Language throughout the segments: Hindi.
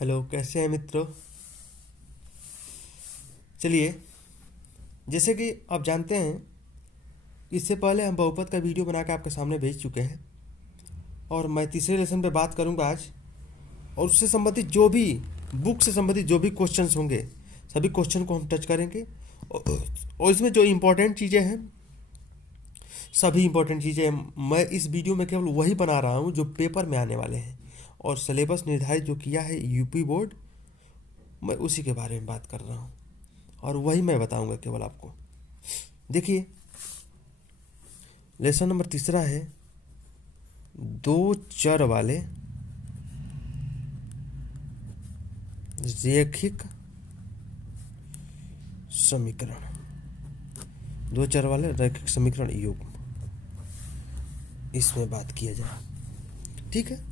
हेलो, कैसे हैं मित्रों। चलिए, जैसे कि आप जानते हैं, इससे पहले हम बहुपद का वीडियो बना के आपके सामने भेज चुके हैं और मैं तीसरे लेसन पे बात करूंगा आज। और उससे संबंधित जो भी बुक से संबंधित जो भी क्वेश्चंस होंगे, सभी क्वेश्चन को हम टच करेंगे। और इसमें जो इम्पोर्टेंट चीज़ें हैं, सभी इम्पोर्टेंट चीज़ें मैं इस वीडियो में केवल वही बना रहा हूँ जो पेपर में आने वाले हैं। और सिलेबस निर्धारित जो किया है यूपी बोर्ड, मैं उसी के बारे में बात कर रहा हूँ और वही मैं बताऊंगा केवल आपको। देखिए, लेसन नंबर तीसरा है दो चर वाले रैखिक समीकरण। दो चर वाले रैखिक समीकरण युग्म, इसमें बात किया जाए। ठीक है।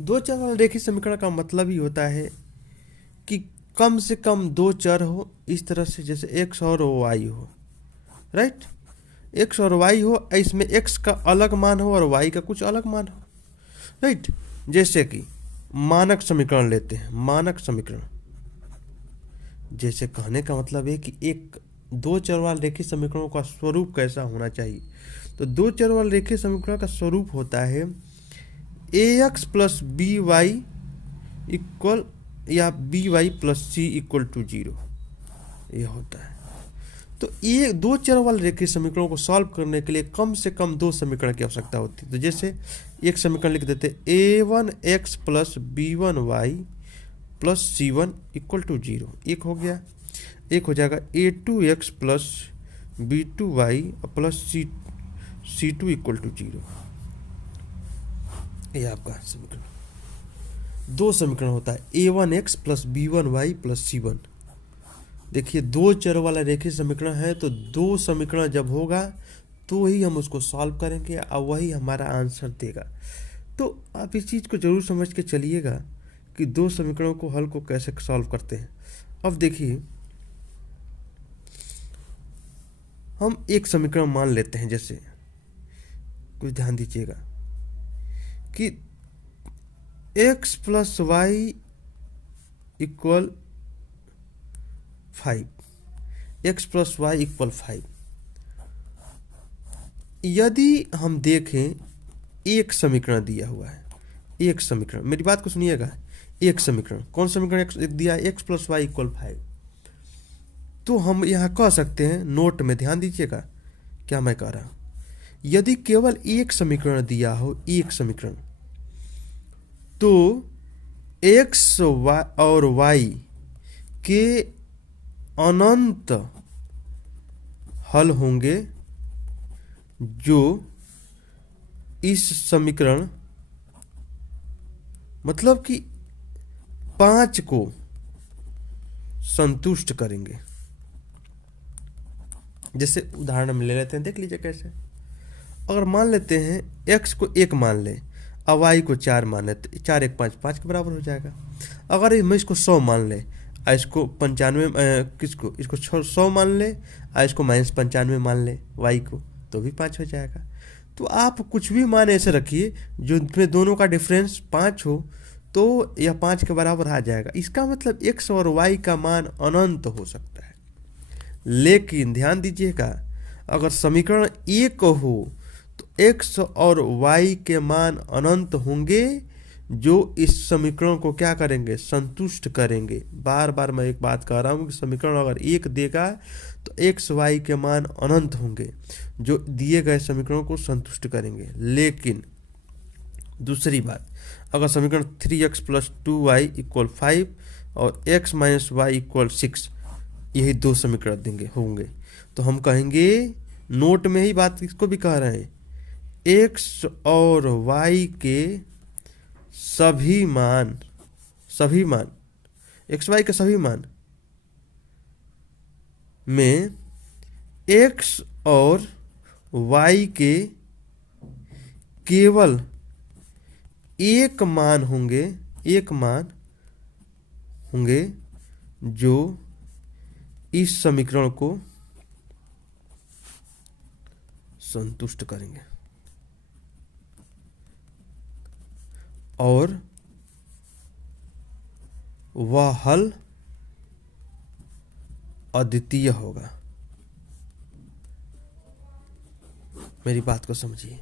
दो चर वाले रैखिक समीकरण का मतलब ही होता है कि कम से कम दो चर हो, इस तरह से जैसे एक्स और वाई हो। राइट, एक्स और वाई हो, इसमें एक्स का अलग मान हो और वाई का कुछ अलग मान हो। राइट, जैसे कि मानक समीकरण लेते हैं। मानक समीकरण जैसे कहने का मतलब है कि एक दो चर वाले रेखीय समीकरणों का स्वरूप कैसा होना चाहिए। तो दो चर वाले रेखीय समीकरण का स्वरूप होता है a x plus b y equal या b y plus c equal to 0। ये होता है। तो ये दो चर वाले रेखीय समीकरणों को सॉल्व करने के लिए कम से कम दो समीकरण की आवश्यकता होती है। तो जैसे एक समीकरण लिख देते a one x plus b one y plus c one equal to 0। एक हो गया। एक हो जाएगा a two x plus b two y plus c two equal to 0। ये आपका समीकरण। दो समीकरण होता है a one x plus b one y plus c one. देखिए, दो चर वाला रेखीय समीकरण है, तो दो समीकरण जब होगा तो ही हम उसको सॉल्व करेंगे और वही हमारा आंसर देगा। तो आप इस चीज़ को जरूर समझ के चलिएगा कि दो समीकरणों को हल को कैसे सॉल्व करते हैं। अब देखिए, हम एक समीकरण मान लेते हैं। जैसे कुछ ध्यान दीजिएगा कि x plus y equal 5, x plus y equal 5। यदि हम देखें, एक समीकरण दिया हुआ है। एक समीकरण, मेरी बात को सुनिएगा। एक समीकरण, कौन समीकरण एक दिया है? X plus y equal 5। तो हम यहाँ कह सकते हैं, नोट में ध्यान दीजिएगा क्या मैं कह रहा हूँ। यदि केवल एक समीकरण दिया हो, एक समीकरण, तो एक्स और वाई के अनंत हल होंगे जो इस समीकरण, मतलब कि 5 को संतुष्ट करेंगे। जैसे उदाहरण में ले लेते हैं, देख लीजिए कैसे। अगर मान लेते हैं x को 1 मान ले और y को 4 मान ले, तो 4 1 5, 5 के बराबर हो जाएगा। अगर हम इसको 100 मान ले और इसको 95, किसको, इसको 100 मान ले और इसको -95 मान ले y को, तो भी 5 हो जाएगा। तो आप कुछ भी मान ऐसे रखिए जो इनमें दोनों का डिफरेंस 5 हो, तो यह 5 के बराबर आ जाएगा। इसका मतलब x और y का मान अनंत हो सकता है। लेकिन ध्यान दीजिएगा, अगर समीकरण एक हो तो x और y के मान अनंत होंगे जो इस समीकरण को क्या करेंगे? संतुष्ट करेंगे। बार बार मैं एक बात कह रहा हूँ कि समीकरण अगर एक देगा तो x y के मान अनंत होंगे जो दिए गए समीकरणों को संतुष्ट करेंगे। लेकिन दूसरी बात, अगर समीकरण 3x प्लस 2y इक्वल 5 और x माइनस वाई इक्वल 6, यही दो समीकरण देंगे होंगे, तो हम कहेंगे, नोट में ही बात इसको भी कह रहे हैं, x और y के सभी मान x y के सभी मान में x और y के केवल एक मान होंगे जो इस समीकरण को संतुष्ट करेंगे। और वह हल अद्वितीय होगा। मेरी बात को समझिए,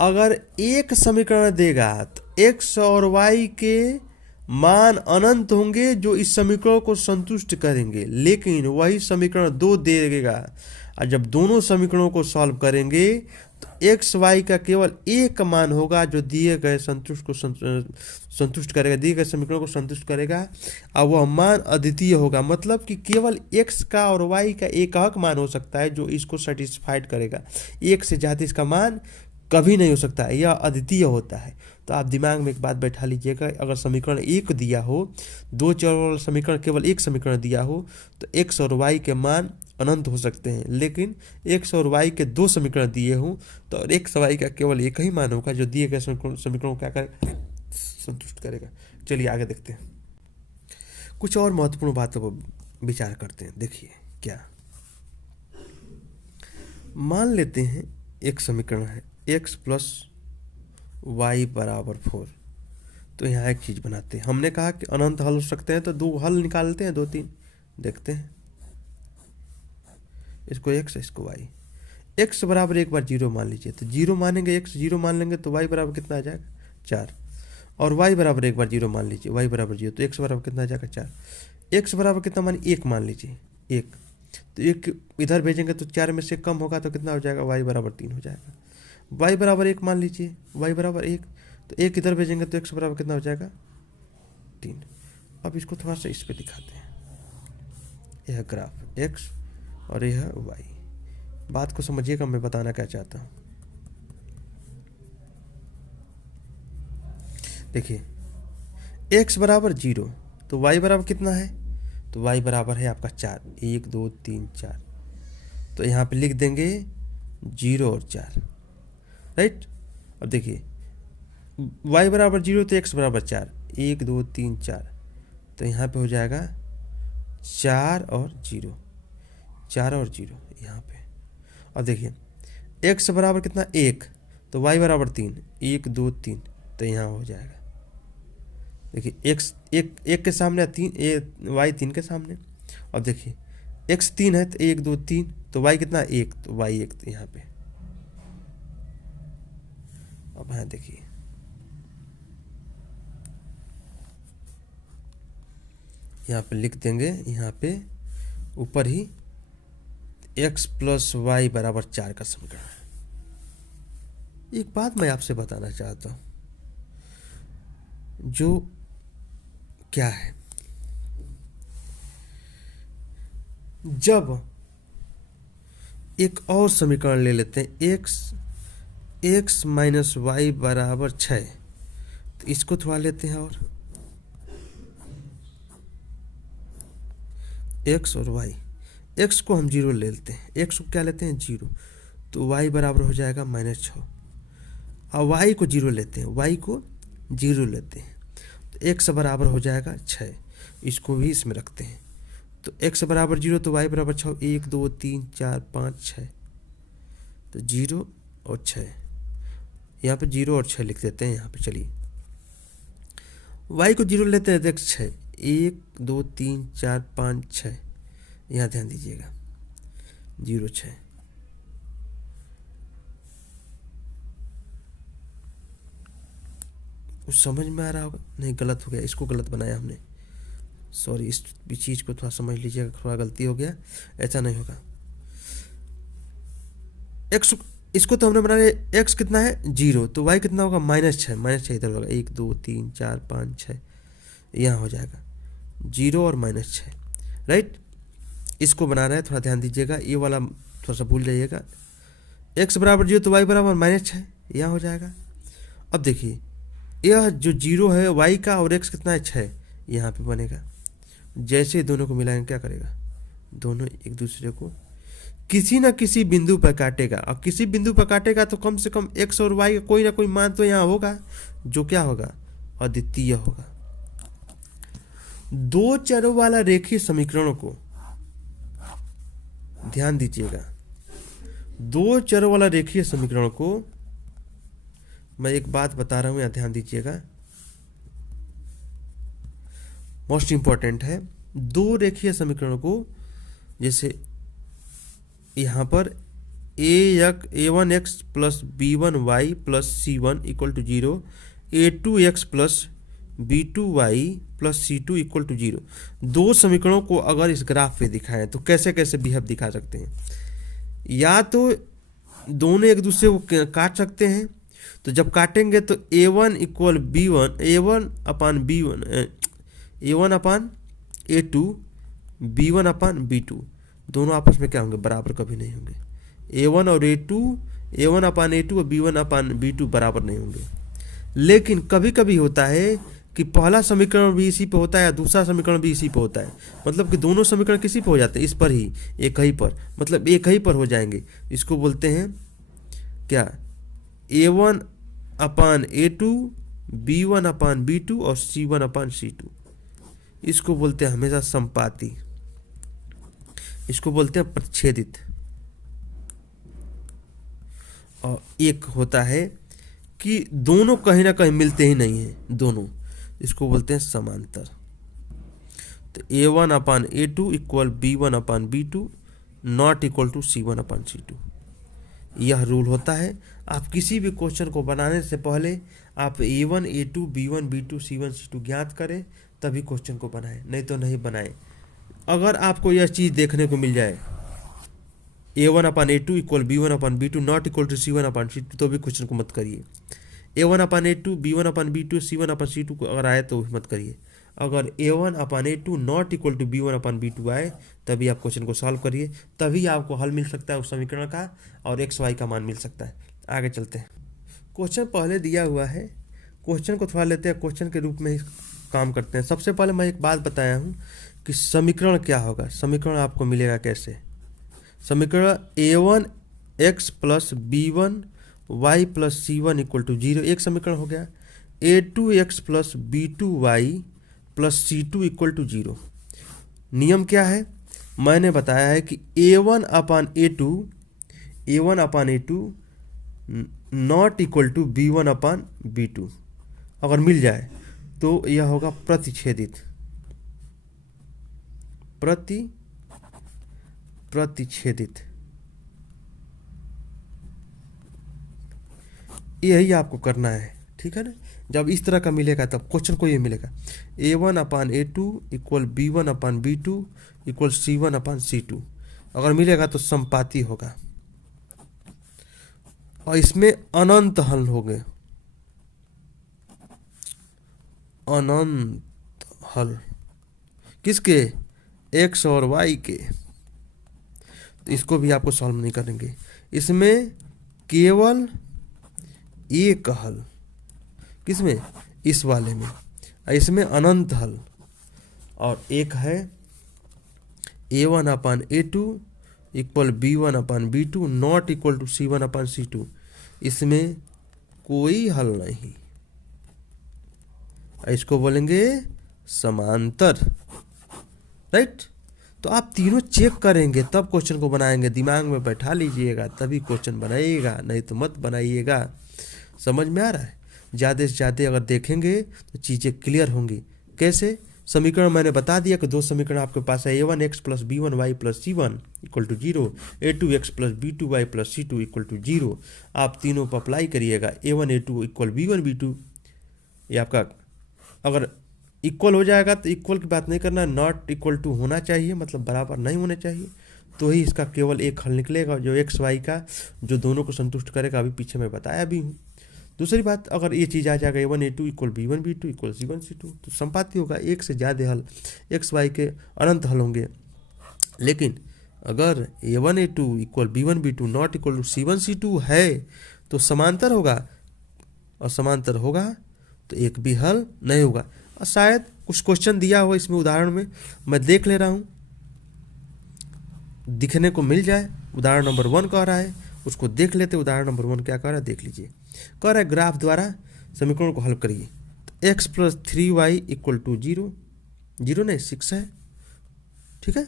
अगर एक समीकरण देगा तो एक्स और वाई के मान अनंत होंगे जो इस समीकरण को संतुष्ट करेंगे, लेकिन वही समीकरण दो देगा और जब दोनों समीकरणों को सॉल्व करेंगे तो एक्स वाई का केवल एक मान होगा जो दिए गए संतुष्ट करेगा, दिए गए समीकरणों को संतुष्ट करेगा और वह मान अद्वितीय होगा। मतलब कि केवल एक्स का और वाई का एकक मान हो सकता है जो इसको सेटिस्फाइड करेगा, एक से ज़्यादा इसका मान कभी नहीं हो सकता है, यह अद्वितीय होता है। तो आप दिमाग में एक बात बैठा लीजिएगा, अगर समीकरण एक दिया हो, दो चर वाला समीकरण केवल एक समीकरण दिया हो तो एक्स और वाई के मान अनंत हो सकते हैं, लेकिन एक्स और वाई के दो समीकरण दिए हों तो एक्स वाई का केवल एक ही मान होगा जो दिए गए समीकरणों को क्या करेगा, संतुष्ट करेगा। चलिए आगे देखते हैं, कुछ और महत्वपूर्ण बातों पर विचार करते हैं। देखिए क्या, मान लेते हैं एक समीकरण है x प्लस वाई बराबर 4। तो यहाँ एक चीज़ बनाते हैं, हमने कहा कि अनंत हल हो सकते हैं तो दो हल निकालते हैं, दो तीन देखते हैं। इसको x, इसको y। x बराबर एक बार जीरो मान लीजिए तो जीरो मानेंगे, x जीरो मान लेंगे तो y बराबर कितना आ जाएगा 4। और y बराबर एक बार जीरो मान लीजिए, y बराबर जीरो तो x बराबर कितना आ जाएगा 4। x बराबर कितना मानिए एक मान लीजिए, एक तो एक इधर भेजेंगे तो 4 में से कम होगा तो कितना हो जाएगा, y बराबर 3 हो जाएगा। y बराबर एक मान लीजिए, y बराबर एक तो एक इधर भेजेंगे तो x बराबर कितना हो जाएगा 3। अब इसको थोड़ा सा इस पे दिखाते हैं, यह ग्राफ x और यह y। बात को समझिएगा, मैं बताना क्या चाहता हूँ। देखिए x बराबर 0 तो y बराबर कितना है, तो y बराबर है आपका 4, 1 2 3 4। तो यहाँ पे लिख देंगे 0 और 4, राइट। अब देखिए y बराबर 0 तो x बराबर 4, 1 2 3 4। तो यहाँ पे हो जाएगा 4 और 0, 4 और 0 यहाँ पे। अब देखिए x बराबर कितना 1 तो y बराबर 3, 1 2 3। तो यहाँ हो जाएगा, देखिए x एक के सामने 3, y 3 के सामने। अब देखिए x 3 है तो 1 2 3, तो y कितना 1 तो y 1 तो यहाँ पे। अब यहाँ देखिए यहाँ पे लिख देंगे, यहाँ पे ऊपर ही x प्लस वाई बराबर 4 का समीकरण है। एक बात मैं आपसे बताना चाहता हूँ, जो क्या है, जब एक और समीकरण ले लेते हैं x माइनस वाई बराबर 6, तो इसको थोड़ा लेते हैं और x और y, x को हम 0 ले लेते हैं, x को क्या लेते हैं 0, तो y बराबर हो जाएगा -6। और y को 0 लेते हैं, y को 0 लेते हैं तो x बराबर हो जाएगा 6। इसको भी इसमें रखते हैं तो x बराबर 0 तो y बराबर 6, 1 2 3 4 5 6। तो 0 और 6, यहाँ पे 0 और 6 लिख देते हैं यहाँ पे। चलिए y को 0 लेते हैं, देख 6, 1 2 3 4 5 6। यहाँ ध्यान दीजिएगा 0 6। कुछ समझ में आ रहा होगा, नहीं गलत हो गया, इसको गलत बनाया हमने, सॉरी। इस चीज़ को थोड़ा समझ लीजिएगा, थोड़ा गलती हो गया, ऐसा नहीं होगा। x इसको तो हमने बनाया, x कितना है 0 तो y कितना होगा -6, -6 इधर होगा, 1 2 3 4 5 6। यहाँ हो जाएगा 0 और -6, राइट। इसको बना रहे हैं, थोड़ा ध्यान दीजिएगा, ये वाला थोड़ा सा भूल जाइएगा। x बराबर 0 तो y बराबर -6, यहाँ हो जाएगा। अब देखिए यह जो 0 है y का और x कितना है 6, यहाँ पे बनेगा। जैसे दोनों को मिलाएंगे क्या करेगा, दोनों एक दूसरे को किसी न किसी बिंदु पर काटेगा, और किसी बिंदु पर काटेगा तो कम से कम x और y का कोई ना कोई मान तो यहाँ होगा जो क्या होगा, अद्वितीय होगा। दो चरों वाला रेखीय समीकरणों को ध्यान दीजिएगा, दो चरों वाला रेखीय समीकरण को मैं एक बात बता रहा हूं, यहाँ ध्यान दीजिएगा। मोस्ट इम्पॉर्टेंट है। दो रेखीय समीकरण को, जैसे यहाँ पर a1 x plus b1 y plus c1 equal to 0, a2 x plus b2 y plus c2 equal to 0, दो समीकरणों को अगर इस ग्राफ पे दिखाएं तो कैसे कैसे बिहेव दिखा सकते हैं। या तो दोनों एक दूसरे को काट सकते हैं, तो जब काटेंगे तो a1 इक्वल b1, a1 अपान b1, a1 upon a2, b1 upon b2, दोनों आपस में क्या होंगे, बराबर कभी नहीं होंगे। a1 और a2, a1 अपान a2 और b1 अपान b2 बराबर नहीं होंगे। लेकिन कभी कभी होता है कि पहला समीकरण भी इसी पे होता है या दूसरा समीकरण भी इसी पे होता है, मतलब कि दोनों समीकरण किसी पे हो जाते हैं, इस पर ही, एक ही पर, मतलब एक ही पर हो जाएंगे। इसको बोलते हैं क्या, a1 upon a2, b1 upon b2 और c1 अपान c2। इसको बोलते हैं हमेशा संपाती, इसको बोलते हैं प्रतिच्छेदित। और एक होता है कि दोनों कहीं ना कहीं मिलते ही नहीं हैं दोनों, इसको बोलते हैं समांतर। तो a1 upon a2 equal b1 upon b2 not equal to c1 upon c2, यह रूल होता है। आप किसी भी क्वेश्चन को बनाने से पहले आप a1 a2 b1 b2 c1 c2 ज्ञात करें, तभी क्वेश्चन को बनाएं, नहीं तो नहीं बनाएं। अगर आपको यह चीज़ देखने को मिल जाए a1 upon a2 equal b1 upon b2 not equal to c1 upon c2, तो भी क्वेश्चन को मत करिए। a1 upon a2 b1 upon b2 c1 upon c2 को अगर आए तो मत करिए। अगर a1 upon a2 not equal to b1 upon b2 आए, तभी आप क्वेश्चन को सॉल्व करिए, तभी आपको हल मिल सकता है उस समीकरण का और एक्स वाई का मान मिल सकता है। आगे चलते हैं। क्वेश्चन पहले दिया हुआ है, क्वेश्चन को थोड़ा लेते हैं, क्वेश्चन के रूप में ही काम करते हैं। सबसे पहले मैं एक बात बताया हूँ कि समीकरण क्या होगा, समीकरण आपको मिलेगा कैसे। समीकरण a1 x plus b1 y plus c1 equal to 0 एक समीकरण हो गया। a2 x plus b2 y plus c2 equal to 0। नियम क्या है, मैंने बताया है कि a1 upon a2 not equal to b1 upon b2 अगर मिल जाए तो यह होगा प्रतिच्छेदित, प्रतिच्छेदित। यही आपको करना है, ठीक है ना। जब इस तरह का मिलेगा तब क्वेश्चन को ये मिलेगा a1 upon a2 equal b1 upon b2 equal c1 upon c2 अगर मिलेगा तो संपाती होगा, और इसमें अनंत हल होंगे, अनंत हल किसके, x और y के। तो इसको भी आपको सॉल्व नहीं करेंगे, इसमें केवल एक हल, किसमें, इस वाले में, इसमें अनंत हल। और एक है a1 upon a2 equal b1 upon b2 not equal to c1 upon c2, इसमें कोई हल नहीं, इसको बोलेंगे समांतर, राइट। तो आप तीनों चेक करेंगे तब क्वेश्चन को बनाएंगे, दिमाग में बैठा लीजिएगा तभी क्वेश्चन बनाइएगा, नहीं तो मत बनाइएगा। समझ में आ रहा है। ज़्यादा से ज़्यादा अगर देखेंगे तो चीज़ें क्लियर होंगी। कैसे, समीकरण मैंने बता दिया कि दो समीकरण आपके पास है, a1 x plus b1 y plus c1 equal to 0, a2 x plus b2 y plus c2 equal to 0। आप तीनों पर अप्लाई करिएगा, a1 a2 equal b1 b2, ये आपका अगर इक्वल हो जाएगा तो इक्वल की बात नहीं करना, नॉट इक्वल टू होना चाहिए, मतलब बराबर नहीं होने चाहिए, तो ही इसका केवल एक हल निकलेगा जो एक्स वाई का, जो दोनों को संतुष्ट करेगा। अभी पीछे मैं बताया भी हूँ। दूसरी बात, अगर ये चीज़ आ जाएगा a1 a2 equal b1 b2 equal c1 c2, तो संपाती होगा, एक से ज़्यादा हल एक्स वाई के अनंत हल होंगे। लेकिन अगर a1 a2 equal b1 b2 not equal to c1 c2 है तो समांतर होगा, और समांतर होगा तो एक भी हल नहीं होगा। और शायद कुछ क्वेश्चन दिया हो इसमें, उदाहरण में मैं देख ले रहा हूँ, दिखने को मिल जाए। उदाहरण नंबर 1 कह रहा है, उसको देख लेते। उदाहरण नंबर 1 क्या कह रहा है देख लीजिए। कह रहा है ग्राफ द्वारा समीकरण को हल करिए। तो x plus 3y equal to 0, 0 नहीं 6 है, ठीक है।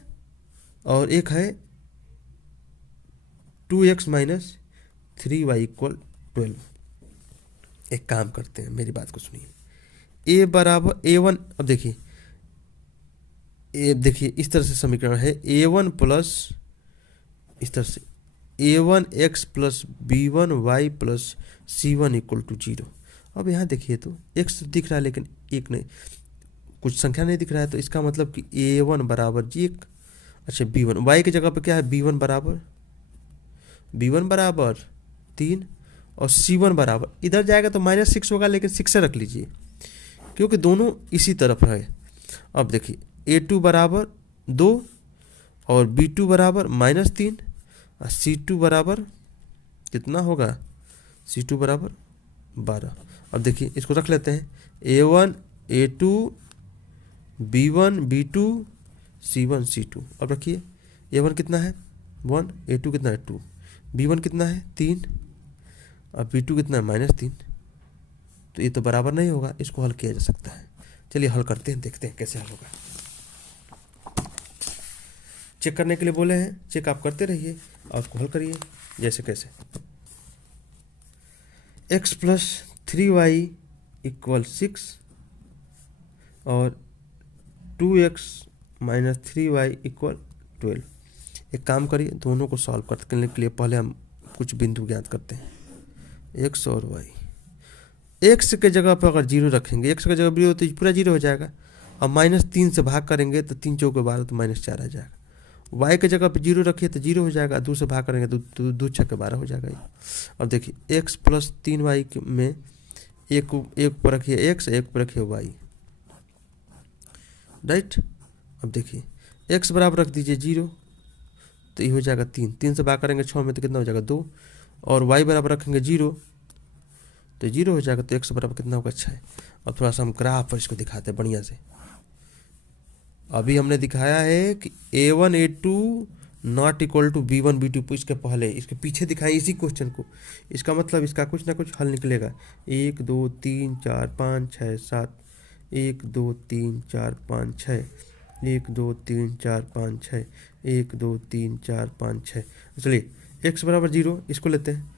और एक है 2x माइनस 3y इक्वल 12। एक काम करते हैं, मेरी बात को सुनिए। a बराबर a1, अब देखिए ए देखिए इस तरह से समीकरण है a1 प्लस, इस तरह से a1x plus b1y plus c1 equal to 0। अब यहाँ देखिए तो x तो दिख रहा है लेकिन एक नहीं, कुछ संख्या नहीं दिख रहा है, तो इसका मतलब कि a1 बराबर जी एक, अच्छा b1, y की जगह पे क्या है b1 बराबर 3 और c1 बराबर, इधर जाएगा तो -6 होगा लेकिन 6 से रख लीजिए क्योंकि दोनों इसी तरफ है। अब देखिए a2 बराबर 2 और b2 बराबर -3 और c2 बराबर कितना होगा, c2 बराबर 12। अब देखिए इसको रख लेते हैं a1 a2 b1 b2 c1 c2। अब रखिए a1 कितना है 1, a2 कितना है 2, b1 कितना है 3 और b2 कितना है -3। तो ये तो बराबर नहीं होगा, इसको हल किया जा सकता है। चलिए हल करते हैं, देखते हैं कैसे हल होगा। चेक करने के लिए बोले हैं, चेक आप करते रहिए और उसको हल करिए जैसे कैसे। x प्लस 3y इक्वल 6 और 2x माइनस 3y इक्वल 12। एक काम करिए, दोनों को सॉल्व करने के लिए पहले हम कुछ बिंदु ज्ञात करते हैं x और y। x के जगह पर अगर 0 रखेंगे, x की जगह 0 तो पूरा 0 हो जाएगा, और -3 से भाग करेंगे तो 3 चौके 12 तो -4 आ जाएगा। y की जगह पे 0 रखिए तो 0 हो जाएगा, 2 से भाग करेंगे तो 2 छक्के 12 हो जाएगा। अब देखिए x प्लस 3y में एक पर रखिए x, एक पर रखिए y, राइट। अब देखिए x बराबर रख दीजिए 0 तो ये हो जाएगा 3, 3 से भाग करेंगे 6 में तो कितना हो जाएगा 2, और y बराबर रखेंगे 0 तो 0 हो जाएगा, तो x बराबर कितना होगा 6। अब थोड़ा सा हम ग्राफ पर इसको दिखाते हैं बढ़िया से। अभी हमने दिखाया है कि a1 a2 not equal to b1 b2, इसके पहले इसके पीछे दिखाया इसी क्वेश्चन को, इसका मतलब इसका कुछ ना कुछ हल निकलेगा। 1 2 3 4 5 6 7, 1 2 3 4 5 6, 1 2 3 4 5 6, 1 2 3 4 5 6। चलिए x बराबर 0 इसको लेते हैं,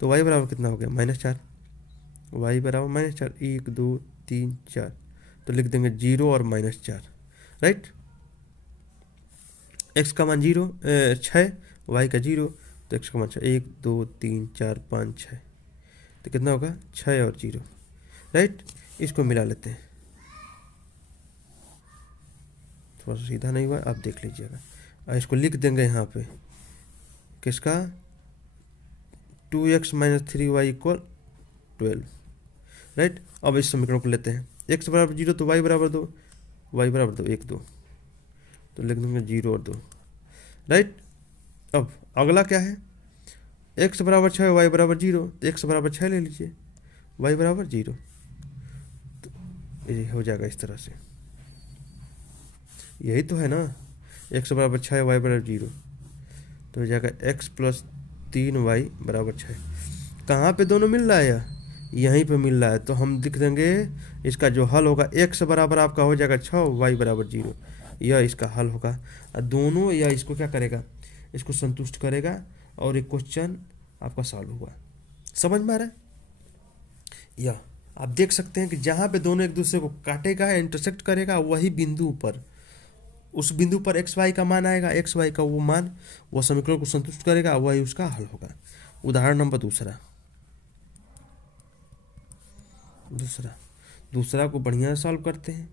तो y बराबर कितना हो गया -4, y बराबर -4, 1 2 3 4, तो लिख देंगे 0 और -4, राइट। x का मान 0 6, y का 0, तो x का मान 6, 1 2 3 4 5 6, तो कितना होगा 6 और 0, राइट। इसको मिला लेते हैं, थोड़ा सा सीधा नहीं हुआ, आप देख लीजिएगा। और इसको लिख देंगे यहाँ पे किसका 2x minus 3y equal 12, right. अब इस समीकरण को लेते हैं, x बराबर 0 तो y बराबर 2, y बराबर 2 1 2, तो लिख देंगे 0 और 2, राइट। अब अगला क्या है, x बराबर 6 y बराबर 0, तो x बराबर 6 ले लीजिए, y बराबर 0, तो ये हो जाएगा इस तरह से। यही तो है ना, x बराबर 6 y बराबर 0, तो हो जाएगा x प्लस 3y बराबर 6। कहाँ पे दोनों मिल रहा है, यहीं पे मिल रहा है, तो हम लिख देंगे इसका जो हल होगा x बराबर आपका हो जाएगा 6, y बराबर 0, यह इसका हल होगा। और दोनों यह इसको क्या करेगा, इसको संतुष्ट करेगा और एक क्वेश्चन आपका सॉल्व हुआ। समझ में आ रहा है? यह आप देख सकते हैं कि जहाँ पे दोनों एक दूसरे को काटेगा, इंटरसेक्ट करेगा, वही बिंदु पर, उस बिंदु पर एक्स वाई का मान आएगा, एक्स वाई का वो मान वो समीकरण को संतुष्ट करेगा, वही उसका हल होगा। उदाहरण नंबर दूसरा को बढ़िया सॉल्व करते हैं।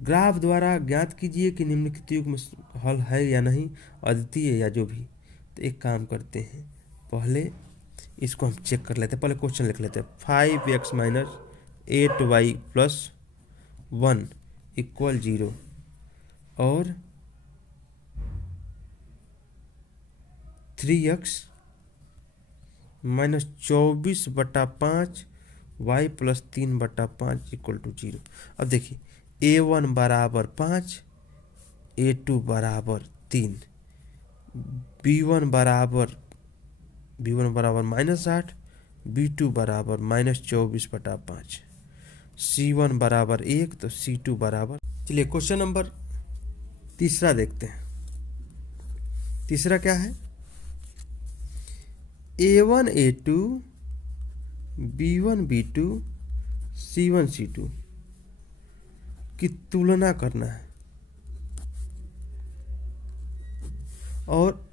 ग्राफ द्वारा ज्ञात कीजिए कि निम्नलिखित युग में हल है या नहीं, अद्वितीय या जो भी। तो एक काम करते हैं, पहले इसको हम चेक कर लेते हैं, पहले क्वेश्चन लिख लेते हैं। 5x minus 8y plus 1 equal 0 और 3x minus 24/5 y plus 3/5 equal to 0। अब देखिए a1 बराबर 5, a2 बराबर 3, b1 बराबर -8, b2 बराबर -24/5, c1 बराबर 1, तो c2 बराबर। चलिए क्वेश्चन नंबर तीसरा देखते हैं। तीसरा क्या है, a1 a2 b1 b2 c1 c2 की तुलना करना है। और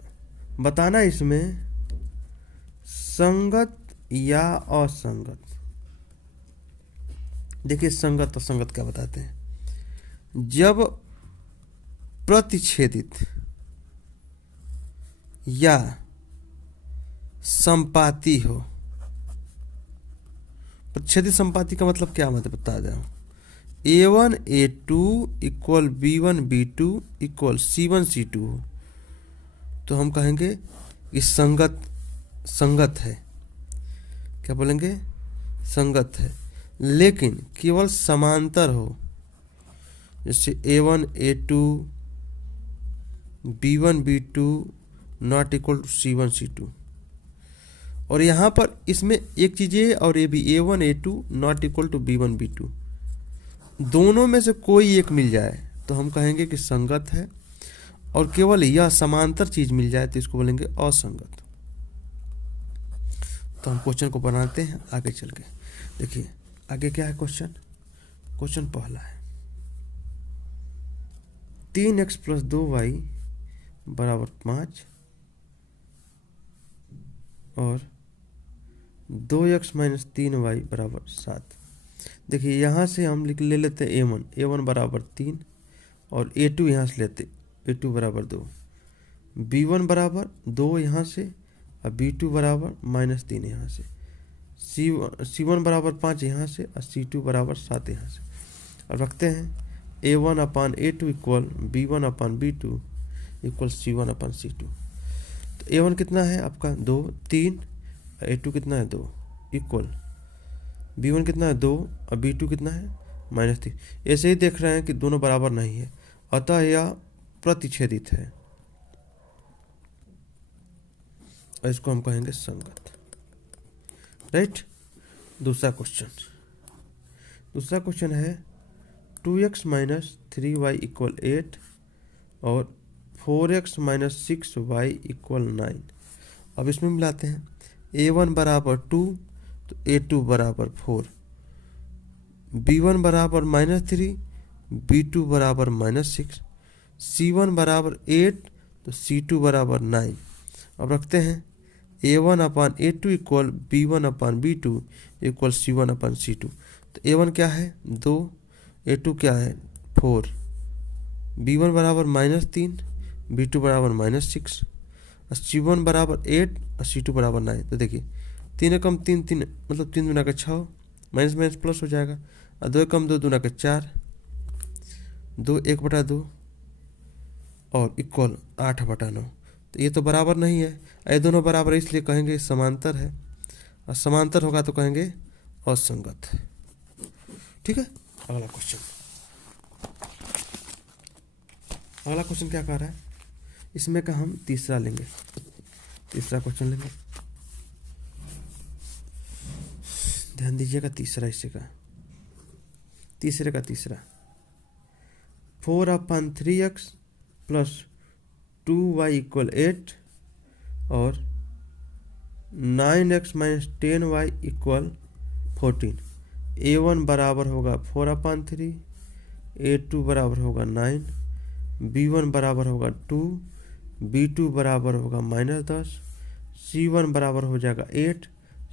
बताना इसमें संगत या असंगत। देखिए संगत असंगत क्या बताते हैं। जब प्रतिच्छेदित या संपाती हो, प्रतिच्छेदित संपाती का मतलब क्या मतलब बता रहा हूँ। A1 A2 equal B1 B2 equal C1 C2 हो तो हम कहेंगे कि संगत है। क्या बोलेंगे? संगत है। लेकिन केवल समांतर हो, जैसे A1 A2 B1 B2 not equal to C1 C2। और यहाँ पर इसमें एक चीज़ ये और ये भी A1 A2 not equal to B1 B2, दोनों में से कोई एक मिल जाए तो हम कहेंगे कि संगत है, और केवल यह समांतर चीज मिल जाए तो इसको बोलेंगे असंगत। तो हम क्वेश्चन को बनाते हैं आगे चल के। देखिए आगे क्या है क्वेश्चन पहला है 3x + 2y = 5 और 2x - 3y = 7। देखिए यहाँ से हम ले लेते हैं A1 = 3 और A2 यहाँ से लेते A2 = 2, B1 = 2 यहाँ से और B2 = -3 यहाँ से, C1 = 5 यहाँ से और C2 = 7 यहाँ से। और रखते हैं A1/A2 equal B1/B2 equal C1/C2। तो A1 कितना है आपका 2 3, A2 कितना है 2 इक्वल B1 कितना है 2 और B2 कितना है -3। ऐसे ही देख रहे हैं कि दोनों बराबर नहीं है, अतः यह प्रतिच्छेदित है और इसको हम कहेंगे संगत। राइट। दूसरा क्वेश्चन है 2x - 3y = 8 और 4x - 6y = 9। अब इसमें मिलाते हैं A1 = 2 तो A2 = 4, B1 = -3, B2 = -6, C1 = 8 तो C2 = 9। अब रखते हैं A1/A2 equal B1/B2 equal C1/C2। तो A1 क्या है 2, A2 क्या है 4, B1 = -3, B2 = -6 और C1 = 8 और C2 = 9। तो देखिए 3 कम 3 3 मतलब 3 दूना का 6, माइनस माइनस प्लस हो जाएगा, और 2 कम 2 दूना का 4, 2 1/2 और इक्वल 8/9। तो ये तो बराबर नहीं है, ये दोनों बराबर है इसलिए कहेंगे समांतर है, और समांतर होगा तो कहेंगे असंगत है। ठीक है। अगला क्वेश्चन क्या कह रहा है, इसमें का हम तीसरा क्वेश्चन लेंगे। ध्यान दीजिएगा तीसरा 4/3x + 2y = 8 और 9x - 10y = 14। A1 बराबर होगा 4/3, A2 बराबर होगा 9, B1 बराबर होगा 2, B2 बराबर होगा -10, C1 बराबर हो जाएगा 8,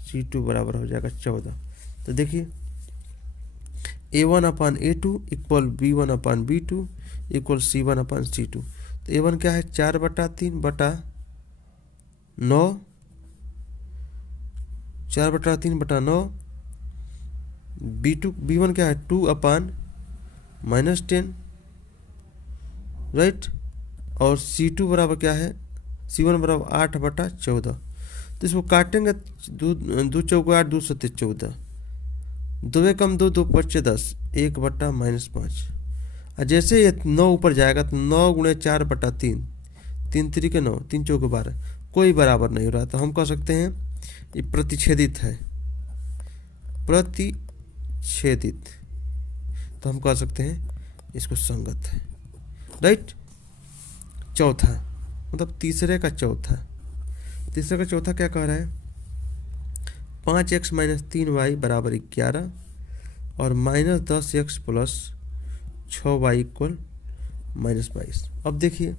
C2 बराबर हो जाएगा 14। तो देखिए A1/A2 equal B1/B2 equal C1/C2। तो A1 क्या है 4/3/9, 4/3/9, B1 क्या है 2/-10, राइट। और C2 बराबर क्या है, C1 बराबर 8/14। तो इसको काटेंगे, 2 चौको 8, 2 सत्ते 14, 2 कम 2 2 5 10, 1/-5। और जैसे ये 9 ऊपर जाएगा तो 9 × 4/3, 3 3 के 9, 3 चौके 12, कोई बराबर नहीं हो रहा। तो हम कह सकते हैं ये प्रतिच्छेदित है, तो हम कह सकते हैं इसको संगत है। राइट। चौथा मतलब तीसरे का चौथा क्या कह रहा है 5x - 3y = 11 और -10x + 6y = -22। अब देखिए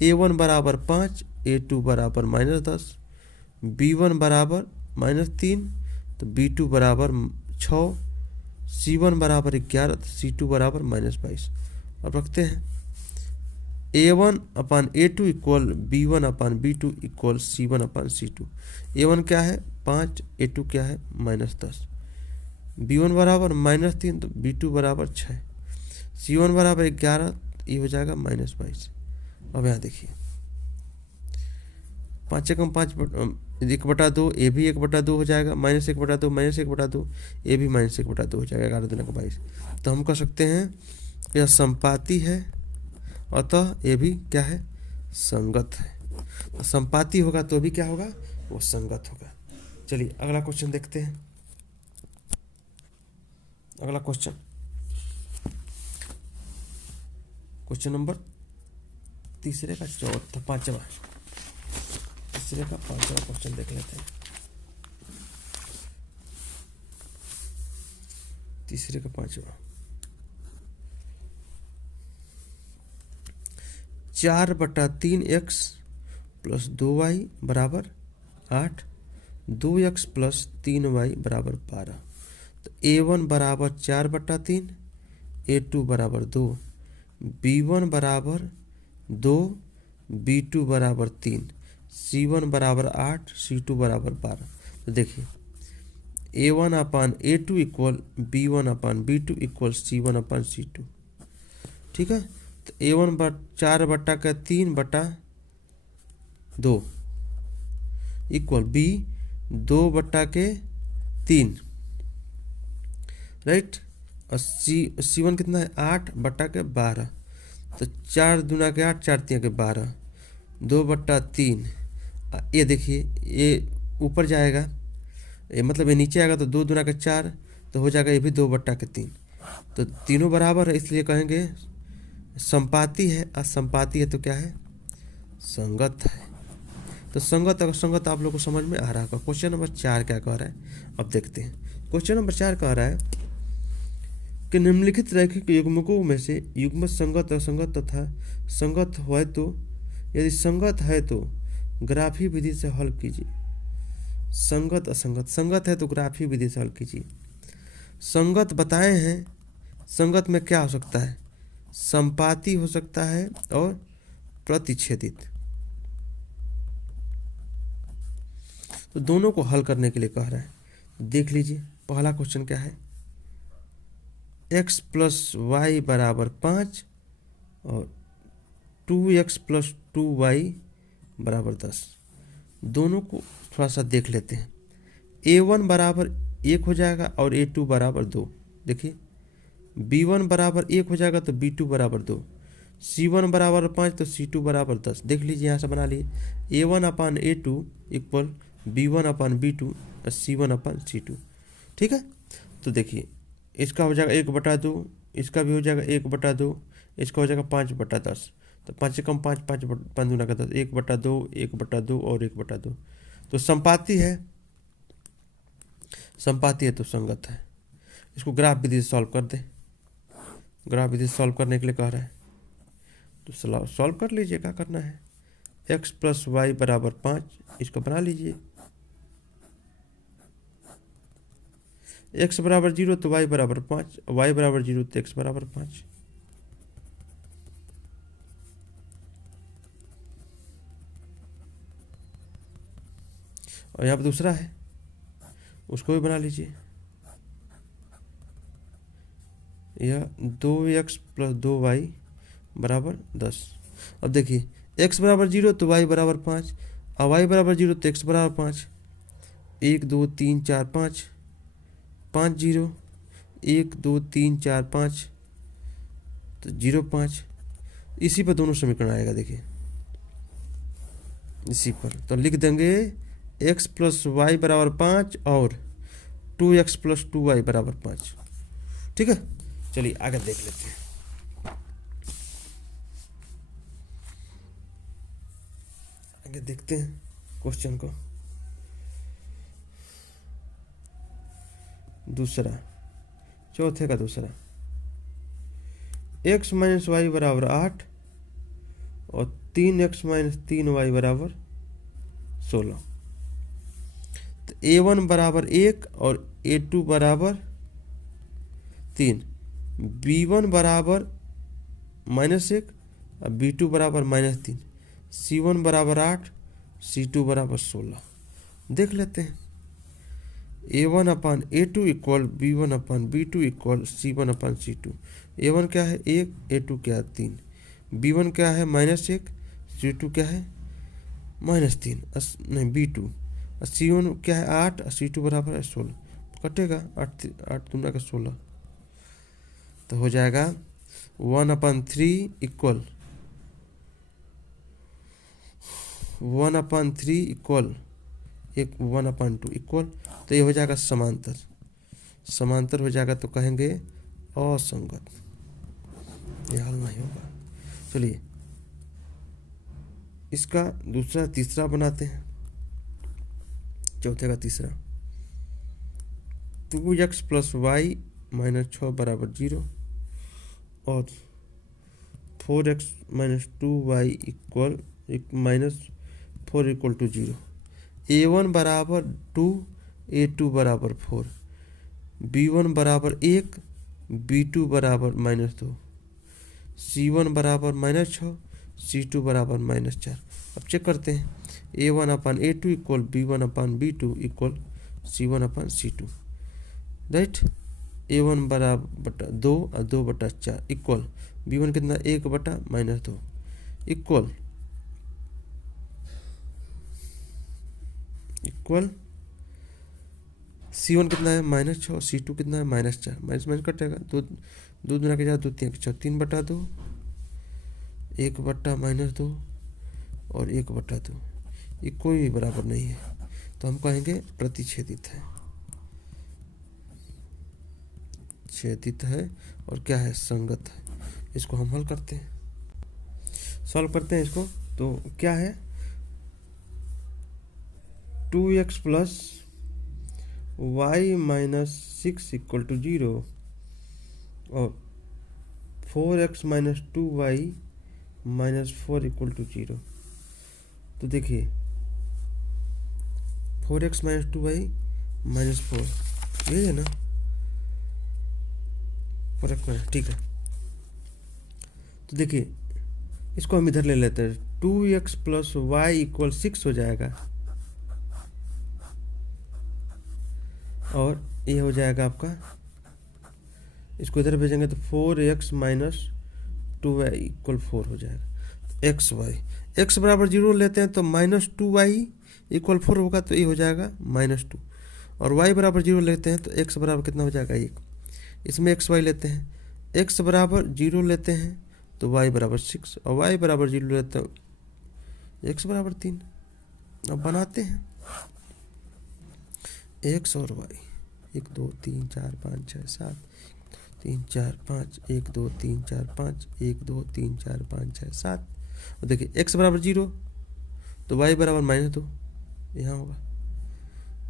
A1 बराबर 5, A2 बराबर -10, B1 बराबर -3, तो B2 बराबर 6, C1 बराबर 11, तो C2 बराबर -22। अब रखते हैं A1 upon A2 equal B1 upon B2 equal C1 upon C2। A1 क्या है 5, A2 क्या है -10, B1 बराबर -3, तो B2 बराबर 6, C1 बराबर 11, ये हो जाएगा -22। अब यहाँ देखिए 5 से कम 5 1/2, ए भी 1/2 हो जाएगा, -1/2 -1/2, ए भी -1/2 हो जाएगा, 11 दूनी 22। तो हम कह सकते हैं यह संपाती है, अतः ये भी क्या है संगत है। तो संपाती होगा तो भी क्या होगा वो संगत होगा। चलिए अगला क्वेश्चन देखते हैं। अगला क्वेश्चन नंबर तीसरे का पांचवा क्वेश्चन देख लेते हैं। तीसरे का पांचवा 4/3x प्लस 2y बराबर 8, 2x प्लस 3y बराबर 12। तो A1 बराबर 4/3, A2 बराबर 2, B1 बराबर 2, B2 बराबर 3, C1 बराबर 8, C2 बराबर 12। तो देखिए A1 upon A2 equal B1 upon B2 equal C1 upon C2। ठीक है, तो A1 4/3/2 इक्वल B 2/3, राइट। और C1 कितना है 8/12, तो 4 दूना के 8, 4 तिया के 12, 2/3। ये देखिए ये ऊपर जाएगा, ये मतलब ये नीचे आएगा, तो 2 दूना के 4, तो हो जाएगा ये भी 2/3। तो तीनों बराबर है, इसलिए कहेंगे संपाती है। असंपाती है तो क्या है संगत है। तो संगत अगर संगत आप लोग को समझ में आ रहा होगा। क्वेश्चन नंबर 4 क्या कह रहा है अब देखते हैं। क्वेश्चन नंबर 4 कह रहा है कि निम्नलिखित रैखिक युग्मकों में से युग्म संगत असंगत तथा संगत है तो यदि संगत है तो ग्राफी विधि से हल कीजिए। संगत असंगत, संगत है तो ग्राफी विधि से हल कीजिए। संगत बताए हैं, संगत में क्या हो सकता है संपाती हो सकता है और प्रतिच्छेदित। तो दोनों को हल करने के लिए कह रहा है। देख लीजिए पहला क्वेश्चन क्या है, x प्लस वाई बराबर 5 और 2x प्लस 2y बराबर 10। दोनों को थोड़ा सा देख लेते हैं। A1 बराबर 1 हो जाएगा और A2 बराबर 2। देखिए B1 बराबर 1 हो जाएगा तो B2 बराबर 2, C1 बराबर 5 तो C2 बराबर 10। देख लीजिए यहाँ से बना लिए A1 upon A2 equal B1 upon B2 और C1 अपान C2। ठीक है, तो देखिए इसका हो जाएगा 1/2, इसका भी हो जाएगा 1/2, इसका हो जाएगा 5/10। तो 5 से कम 5, 5 दूना का 10, 1/2, 1/2 और 1/2। तो संपाती है, संपाती है तो संगत है। इसको ग्राफ विधि से सॉल्व कर दे। ग्राफ विधि से सॉल्व करने के लिए कह रहा है, तो सॉल्व कर लीजिए। क्या करना है, x प्लस वाई बराबर 5, इसको बना लीजिए। x बराबर 0 तो y बराबर 5, y बराबर 0 तो x बराबर 5। और यहाँ पर दूसरा है, उसको भी बना लीजिए। यह 2x प्लस 2y बराबर 10। अब देखिए x बराबर 0 तो y बराबर 5 और y बराबर 0 तो x बराबर 5। 1 2 3 4 5, 5 0, 1 2 3 4 5 तो 0 5। इसी पर दोनों समीकरण आएगा। देखिए इसी पर तो लिख देंगे x प्लस वाई बराबर 5 और 2x प्लस 2y बराबर 5। ठीक है, चलिए आगे देख लेते हैं। आगे देखते हैं क्वेश्चन को। दूसरा, चौथे का दूसरा, x माइनस वाई बराबर 8 और 3x माइनस 3y बराबर 16। तो a1 बराबर 1 और a2 बराबर 3, b1 बराबर -1 और b2 बराबर -3, c1 बराबर 8, c2 बराबर 16। देख लेते हैं। a1 upon a2 equal b1 upon b2 equal c1 upon c2। a1 क्या है 1, a2 क्या है 3, b1 क्या है -1, c2 क्या है -3 नहीं b2, और c1 क्या है 8 और c2 बराबर है 16। कटेगा 8 दूना का 16, तो हो जाएगा 1/3 इक्वल 1/3 इक्वल 1/2 इक्वल, तो ये हो जाएगा समांतर। समांतर हो जाएगा तो कहेंगे असंगत, ये हल नहीं होगा। चलिए इसका दूसरा तीसरा बनाते हैं। चौथे का तीसरा 2x + y - 6 बराबर 0 और 4x - 2y equal -4 equal to 0। a1 बराबर 2, a2 बराबर 4, b1 बराबर 1, b2 बराबर -2, c1 बराबर -6, c2 बराबर -4। अब चेक करते हैं। a1 upon a2 equal b1 upon b2 equal c1 upon c2, right. a1 बराबर 2 और 2/4 इक्वल b1 कितना 1/-2 इक्वल c1 कितना है -6, c2 कितना है -4, माइनस कटेगा। 2 दूना के 2 3 3/2, 1/-2 और 1/2, ये कोई भी बराबर नहीं है, तो हम कहेंगे प्रतिच्छेदित है। छेदित है और क्या है संगत है। इसको हम हल करते हैं, सॉल्व करते हैं इसको। तो क्या है 2x + y - 6 इक्वल टू 0 और 4x - 2y - 4 इक्वल टू 0। तो देखिए 4x - 2y - 4 यही है ना, फर्क है, ठीक है। तो देखिए इसको हम इधर ले लेते हैं। 2x + y इक्वल 6 हो जाएगा और ये हो जाएगा आपका, इसको इधर भेजेंगे तो 4x - 2y इक्वल 4 हो जाएगा। x बराबर 0 लेते हैं तो -2y इक्वल 4 होगा, तो ये हो जाएगा -2। और y बराबर 0 लेते हैं तो x बराबर कितना हो जाएगा 1। इसमें xy लेते हैं, x बराबर 0 लेते हैं तो y बराबर 6 और y बराबर 0 लेते हैं x बराबर 3। अब बनाते हैं x और y, 1 2 3 4 5 6 7 3 4 5 1 2 3 4 5 1 2 3 4 5 6 7। और देखिए x बराबर 0 तो y बराबर -2 यहाँ होगा,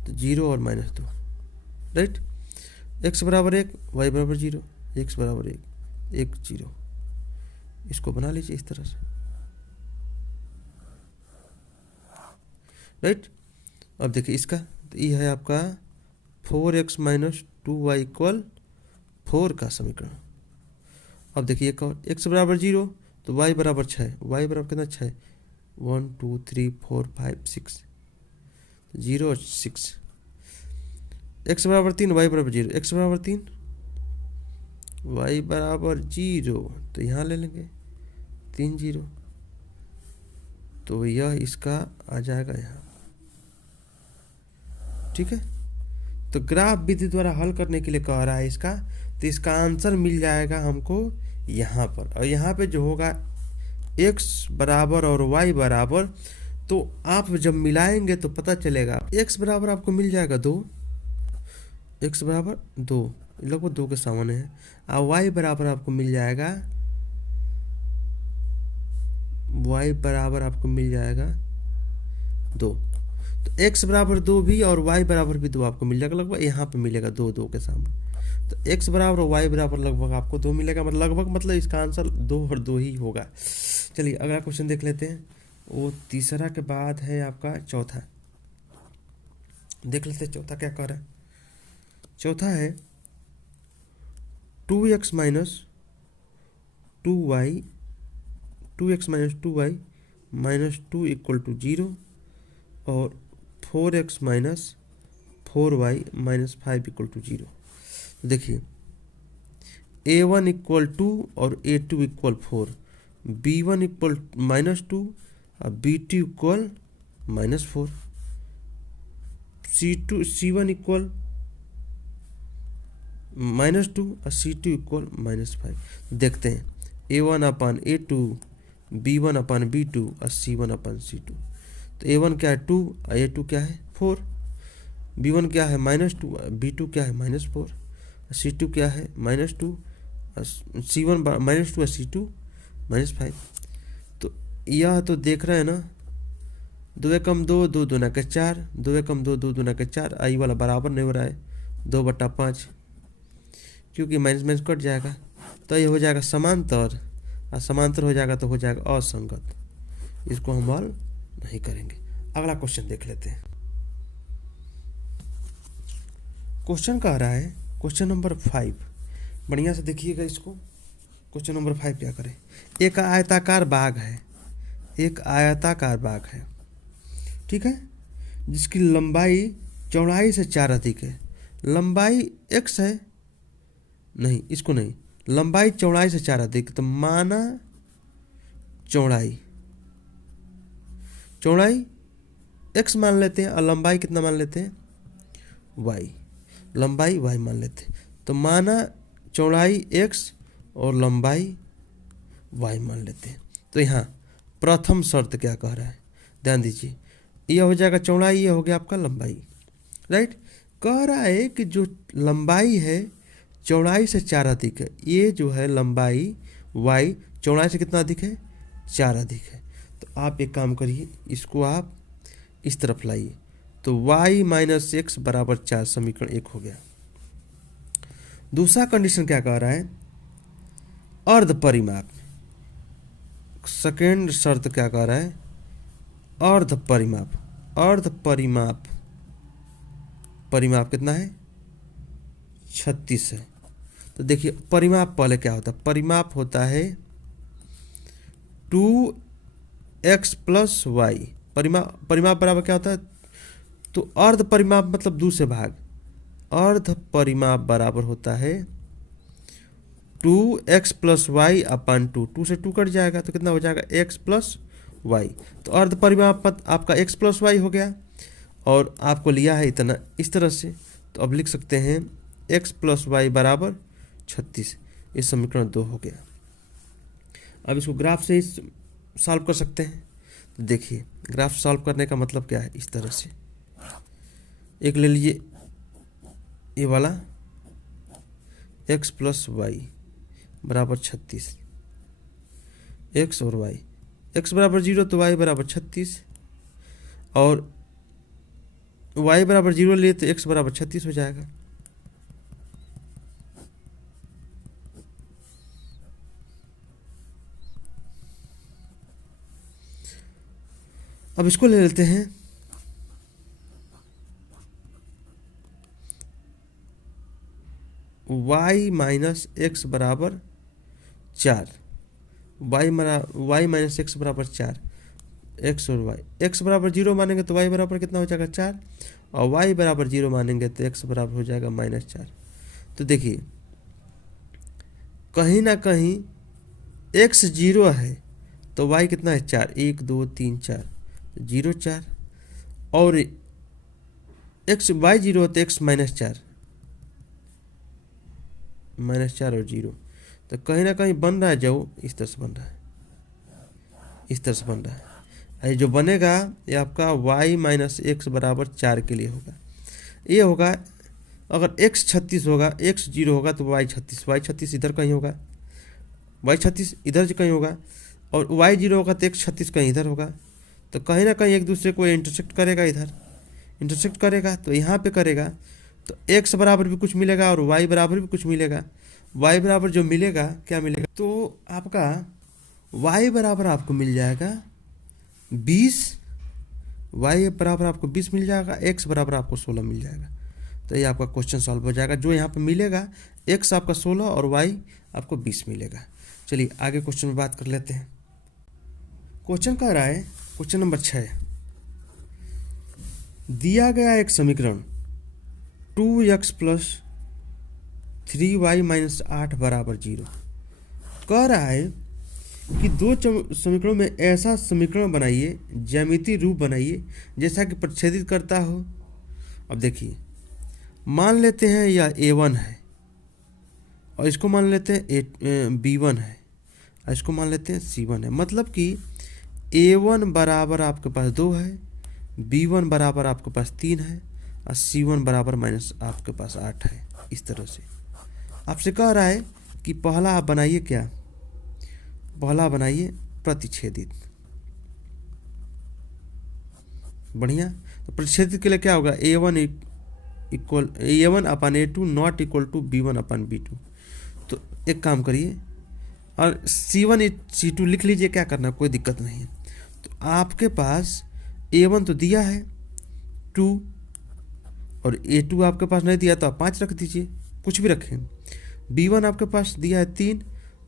तो 0 और -2, राइट। x बराबर 1, y बराबर 0, x बराबर 1 1 0। इसको बना लीजिए इस तरह से, राइट। अब देखिए इसका, तो ये है आपका 4x - 2y इक्वल 4 का समीकरण। अब देखिए एक और, x बराबर 0 तो y बराबर 6, y बराबर कितना 6 1 2 3 4 5 6 0 और 6। x बराबर 3, y बराबर 0, x बराबर 3 y बराबर 0, तो यहाँ ले लेंगे 3 0, तो यह इसका आ जाएगा यहाँ, ठीक है। तो ग्राफ विधि द्वारा हल करने के लिए कह रहा है इसका, तो इसका आंसर मिल जाएगा हमको यहाँ पर। और यहाँ पे जो होगा x बराबर और y बराबर, तो आप जब मिलाएंगे तो पता चलेगा x बराबर आपको मिल जाएगा 2, x बराबर 2 लगभग 2 के सामने है, और y बराबर आपको मिल जाएगा, y बराबर आपको मिल जाएगा 2। तो x बराबर 2 भी और y बराबर भी 2 आपको मिल जाएगा, लगभग यहाँ पे मिलेगा 2 2 के सामने। तो x बराबर और y बराबर लगभग आपको 2 मिलेगा, मतलब लगभग, मतलब इसका आंसर 2 और 2 ही होगा। चलिए अगला क्वेश्चन देख लेते हैं। वो तीसरा के बाद है आपका चौथा। देख लेते हैं चौथा क्या कह रहा है। चौथा है 2x minus 2y 2x minus 2y minus 2 equal to 0 और 4x minus 4y minus 5 equal to 0। देखिए a1 इक्वल 2 और a2 इक्वल 4, b1 इक्वल -2 और b2 इक्वल -4, c1 इक्वल -2 और c2 इक्वल -5। देखते हैं a1 upon a2, b1 upon b2 और c1 अपान c2। तो a1 क्या है 2 और a2 क्या है 4, b1 क्या है -2, b2 क्या है -4, c2 क्या है -2, c1 -2 और c2 -5। तो यह तो देख रहे हैं ना, 2 एकम 2, 2 दूना के 4, 2 एकम 2, 2 दूना के 4, आई वाला बराबर नहीं हो रहा है 2/5, क्योंकि माइनस माइनस कट जाएगा तो ये हो जाएगा समांतर, और समांतर हो जाएगा तो हो जाएगा असंगत। इसको हम हल नहीं करेंगे। अगला क्वेश्चन देख लेते हैं। क्वेश्चन कह रहा है क्वेश्चन नंबर 5, बढ़िया से देखिएगा इसको। क्वेश्चन नंबर 5 क्या करें। एक आयताकार बाग है, एक आयताकार बाग है, ठीक है, जिसकी लंबाई चौड़ाई से 4 अधिक है। लंबाई x है, नहीं इसको नहीं, लंबाई चौड़ाई से 4 अधिक, तो माना चौड़ाई x मान लेते हैं और लंबाई कितना मान लेते हैं y, लंबाई y मान लेते हैं। तो माना चौड़ाई x और लंबाई y मान लेते हैं। तो यहाँ प्रथम शर्त क्या कह रहा है, ध्यान दीजिए, यह हो जाएगा चौड़ाई, यह हो गया आपका लंबाई, राइट। कह रहा है कि जो लंबाई है चौड़ाई से 4 अधिक है, ये जो है लंबाई y चौड़ाई से कितना अधिक है 4 अधिक है। तो आप एक काम करिए, इसको आप इस तरफ लाइए, तो y माइनस x बराबर 4 समीकरण 1 हो गया। दूसरा कंडीशन क्या कह रहा है, अर्ध परिमाप। सेकेंड शर्त क्या कह रहा है, अर्ध परिमाप। अर्ध परिमाप, परिमाप कितना है 36 है। तो देखिए परिमाप पहले क्या होता है, परिमाप होता है 2x प्लस वाई। परिमाप बराबर क्या होता है, तो अर्ध परिमाप मतलब 2 से भाग, अर्ध परिमाप बराबर होता है 2x प्लस वाई अपान 2, 2 से 2 कट जाएगा तो कितना हो जाएगा x प्लस वाई। तो अर्ध परिमाप आपका x प्लस वाई हो गया, और आपको लिया है इतना इस तरह से, तो अब लिख सकते हैं x प्लस वाई बराबर 36। इस समीकरण 2 हो गया। अब इसको ग्राफ से सॉल्व कर सकते हैं। तो देखिए ग्राफ सॉल्व करने का मतलब क्या है, इस तरह से एक ले लीजिए ये वाला x प्लस वाई बराबर 36, x और y, x बराबर 0 तो y बराबर 36, और y बराबर 0 लिए तो x बराबर 36 हो जाएगा। अब इसको ले लेते हैं, y माइनस एक्स बराबर 4, y माइनस एक्स बराबर 4, x और y, x बराबर 0 मानेंगे तो y बराबर कितना हो जाएगा 4, और y बराबर 0 मानेंगे तो x बराबर हो जाएगा -4। तो देखिए कहीं ना कहीं x 0 है तो y कितना है 4, 1 2 3 4, 0 4, और x y 0 हो तो x -4 और 0, तो कहीं ना कहीं बन रहा है जो इस तरह से बन रहा है, इस तरह से बन रहा है। ये जो बनेगा ये आपका y माइनस एक्स बराबर 4 के लिए होगा। ये होगा अगर x 36 होगा, x 0 होगा तो y 36 इधर कहीं होगा, y 36 इधर कहीं होगा, और y 0 होगा तो x 36 कहीं इधर होगा। तो कहीं ना कहीं एक दूसरे को इंटरसेक्ट करेगा, इधर इंटरसेक्ट करेगा तो यहाँ पे करेगा, तो x बराबर भी कुछ मिलेगा और y बराबर भी कुछ मिलेगा। y बराबर जो मिलेगा क्या मिलेगा, तो आपका y बराबर आपको मिल जाएगा 20, y बराबर आपको 20 मिल जाएगा, x बराबर आपको 16 मिल जाएगा। तो ये आपका क्वेश्चन सॉल्व हो जाएगा। जो यहाँ पे मिलेगा x आपका 16 और y आपको 20 मिलेगा। चलिए आगे क्वेश्चन में बात कर लेते हैं। क्वेश्चन कह रहा है, क्वेश्चन नंबर 6, दिया गया एक समीकरण 2x प्लस 3y माइनस 8 बराबर 0 कह रहा है कि दो समीकरणों में ऐसा समीकरण बनाइए, ज्यामितीय रूप बनाइए जैसा कि प्रतिच्छेदित करता हो। अब देखिए, मान लेते हैं यह a1 है और इसको मान लेते हैं b1 है और इसको मान लेते हैं c1 है। मतलब कि a1 बराबर आपके पास 2 है, b1 बराबर आपके पास 3 है और c1 बराबर माइनस आपके पास 8 है। इस तरह से आपसे कह रहा है कि पहला आप बनाइए क्या, पहला बनाइए प्रतिच्छेदित। बढ़िया। तो प्रतिच्छेदित के लिए क्या होगा, a1 upon a2 not equal to b1 upon b2। तो एक काम करिए और c1 c2 लिख लीजिए, क्या करना कोई दिक्कत नहीं है। तो आपके पास a1 तो दिया है 2 और a2 आपके पास नहीं दिया तो आप 5 रख दीजिए, कुछ भी रखें। b1 आपके पास दिया है 3,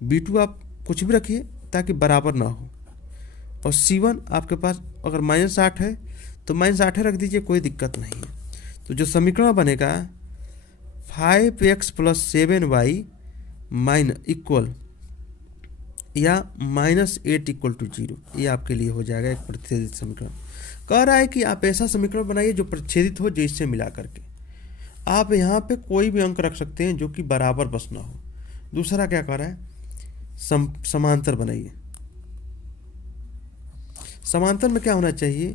b2 आप कुछ भी रखिए ताकि बराबर ना हो। और c1 आपके पास अगर माइनस 8 है तो माइनस 8 रख दीजिए, कोई दिक्कत नहीं है। तो जो समीकरण बनेगा 5x plus 7y minus equal या माइनस 8 इक्वल टू 0, ये आपके लिए हो जाएगा एक प्रतिच्छेदित समीकरण। कह रहा है कि आप ऐसा समीकरण बनाइए जो प्रतिच्छेदित हो, जो इससे मिला करके। आप यहाँ पे कोई भी अंक रख सकते हैं जो कि बराबर बस ना हो। दूसरा क्या कह रहा है, समांतर बनाइए। समांतर में क्या होना चाहिए,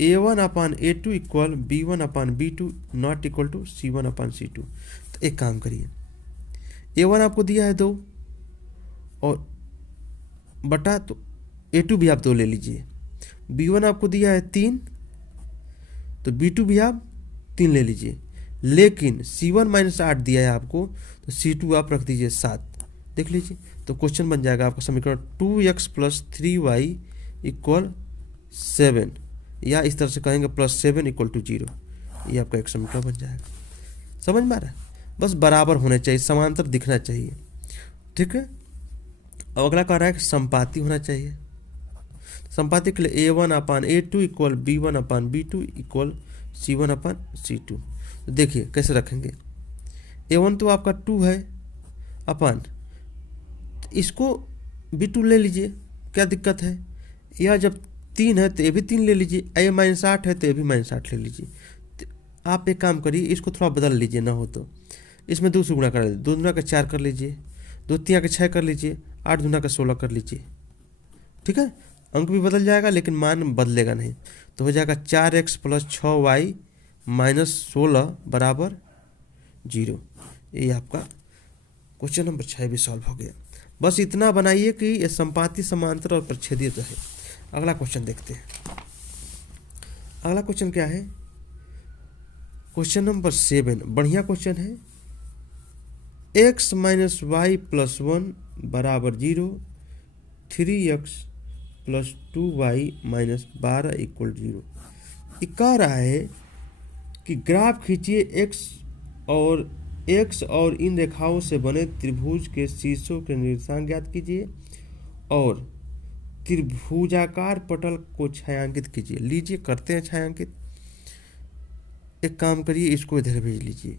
a1 upon a2 equal b1 upon b2 not equal to c1 upon c2। तो एक काम करिए, a1 आपको दिया है 2 और बटा तो a2 भी आप 2 ले लीजिए, b1 आपको दिया है 3 तो b2 भी आप 3 ले लीजिए। लेकिन c1 माइनस 8 दिया है आपको तो c2 आप रख दीजिए 7। देख लीजिए, तो क्वेश्चन बन जाएगा आपका समीकरण 2x प्लस 3y इक्वल 7, या इस तरह से कहेंगे प्लस 7 इक्वल टू 0। ये आपका एक समीकरण बन जाएगा। समझ में आ रहा है, बस बराबर होने चाहिए, समांतर दिखना चाहिए। ठीक है। अब अगला कह रहा है कि संपाती होना चाहिए। संपाती के लिए a1 upon a2 equal b1 upon b2 equal c1 upon c2। तो देखिए कैसे रखेंगे, a1 तो आपका 2 है अपान, इसको b2 ले लीजिए, क्या दिक्कत है। यह जब 3 है तो ये भी 3 ले लीजिए, a माइनस 8 है तो ये भी माइनस 8 ले लीजिए। तो आप एक काम करिए, इसको थोड़ा बदल लीजिए, ना हो तो इसमें 2 से गुणा कर लीजिए, 2 दूना का 4 कर लीजिए, 2 3 का 6 कर लीजिए, 8 दूना का 16 कर लीजिए। ठीक है, अंक भी बदल जाएगा लेकिन मान बदलेगा नहीं। तो हो जाएगा 4x प्लस 6y माइनस 16 बराबर 0। ये आपका क्वेश्चन नंबर 6 भी सॉल्व हो गया। बस इतना बनाइए कि ये संपाती, समांतर और प्रतिच्छेदित रहे। अगला क्वेश्चन देखते हैं। अगला क्वेश्चन क्या है, क्वेश्चन नंबर 7, बढ़िया क्वेश्चन है। x माइनस वाई प्लस 1 बराबर 0, 3x plus 2y minus 12 equal 0। ये कह रहा है कि ग्राफ खींचिए x और इन रेखाओं से बने त्रिभुज के शीर्षों के निर्देशांक ज्ञात कीजिए और त्रिभुजाकार पटल को छायांकित कीजिए। लीजिए करते हैं छायांकित। एक काम करिए, इसको इधर भेज लीजिए,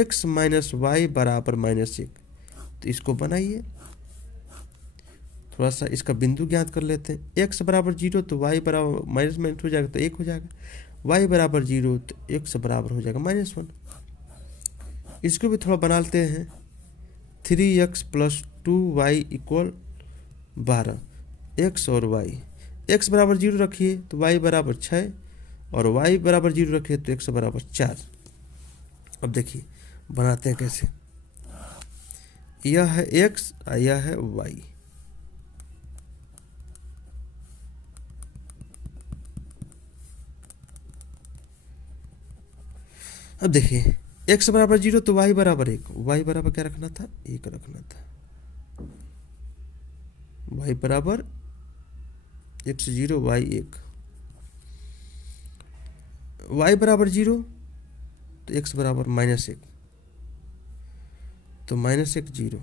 x माइनस वाई बराबर -1। तो इसको बनाइए, थोड़ा सा इसका बिंदु ज्ञात कर लेते हैं। x बराबर 0 तो y बराबर माइनस हो जाएगा तो 1 हो जाएगा, y बराबर 0 तो x बराबर हो जाएगा -1। इसको भी थोड़ा बना लेते हैं, 3x plus 2y equal 12, x और y। x बराबर 0 रखिए तो y बराबर 6 और y बराबर 0 रखिए तो x बराबर 4। अब देखिए बनाते हैं कैसे, यह है x और यह है y। अब देखिए x बराबर 0 तो y बराबर 1, y बराबर क्या रखना था, 1 रखना था। y बराबर x0 y1, y बराबर 0 तो x बराबर -1, तो -1 0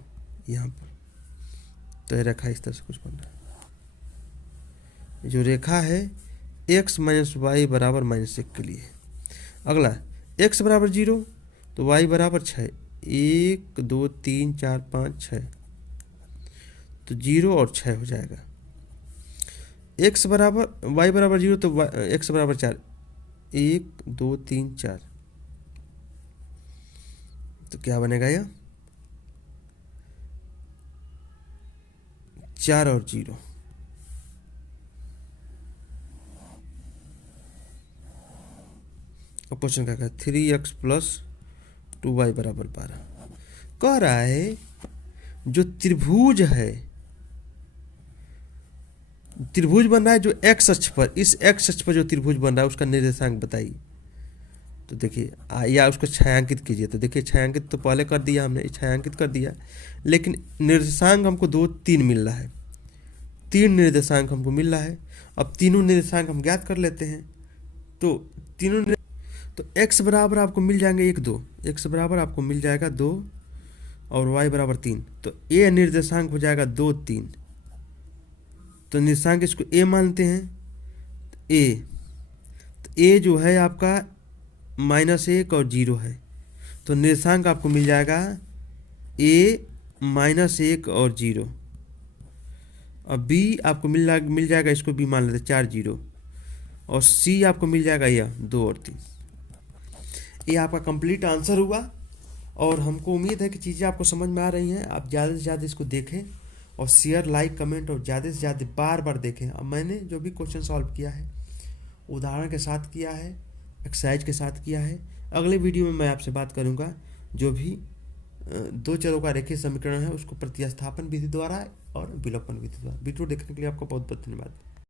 यहाँ पर। तो ये रेखा इस तरह से कुछ बन रहा है, जो रेखा है x माइनस वाई बराबर -1 के लिए। अगला x बराबर 0 तो y बराबर 6, 1 2 3 4 5 6, तो 0 और 6 हो जाएगा। x बराबर y बराबर 0 तो x बराबर 4, 1 2 3 4, तो क्या बनेगा यह 4 और 0। अब क्वेश्चन क्या है 3x प्लस 2y बराबर 12। कह रहा है जो त्रिभुज है, त्रिभुज बन रहा है जो x अक्ष पर, इस x अक्ष पर जो त्रिभुज बन रहा है उसका निर्देशांक बताइए। तो देखिए या उसको छायांकित कीजिए। तो देखिए छायांकित तो पहले कर दिया हमने, छायांकित कर दिया, लेकिन निर्देशांक हमको 2 3 मिल रहा है, 3 निर्देशांक हमको मिल रहा है। अब तीनों निर्देशांक हम ज्ञात कर लेते हैं। तो तीनों तो x बराबर आपको मिल जाएंगे 1 2, x बराबर आपको मिल जाएगा 2 और y बराबर 3, तो a निर्देशांक हो जाएगा 2 3। तो निर्देशांक इसको a मानते हैं, a, तो a जो है आपका -1 और 0 है, तो निर्देशांक आपको मिल जाएगा a -1 और 0। अब b आपको मिल जाएगा, इसको b मान लेते 4 0, और c आपको मिल जाएगा यह 2 और 3। ये आपका कंप्लीट आंसर हुआ, और हमको उम्मीद है कि चीज़ें आपको समझ में आ रही हैं। आप ज़्यादा से ज़्यादा इसको देखें और शेयर लाइक कमेंट और ज़्यादा से ज़्यादा बार बार देखें। अब मैंने जो भी क्वेश्चन सॉल्व किया है उदाहरण के साथ किया है, एक्सरसाइज के साथ किया है। अगले वीडियो में मैं आपसे बात करूंगा जो भी 2 चरों का रेखीय समीकरण है उसको प्रतिस्थापन विधि द्वारा और विलोपन विधि द्वारा। वीडियो देखने के लिए आपका बहुत बहुत धन्यवाद।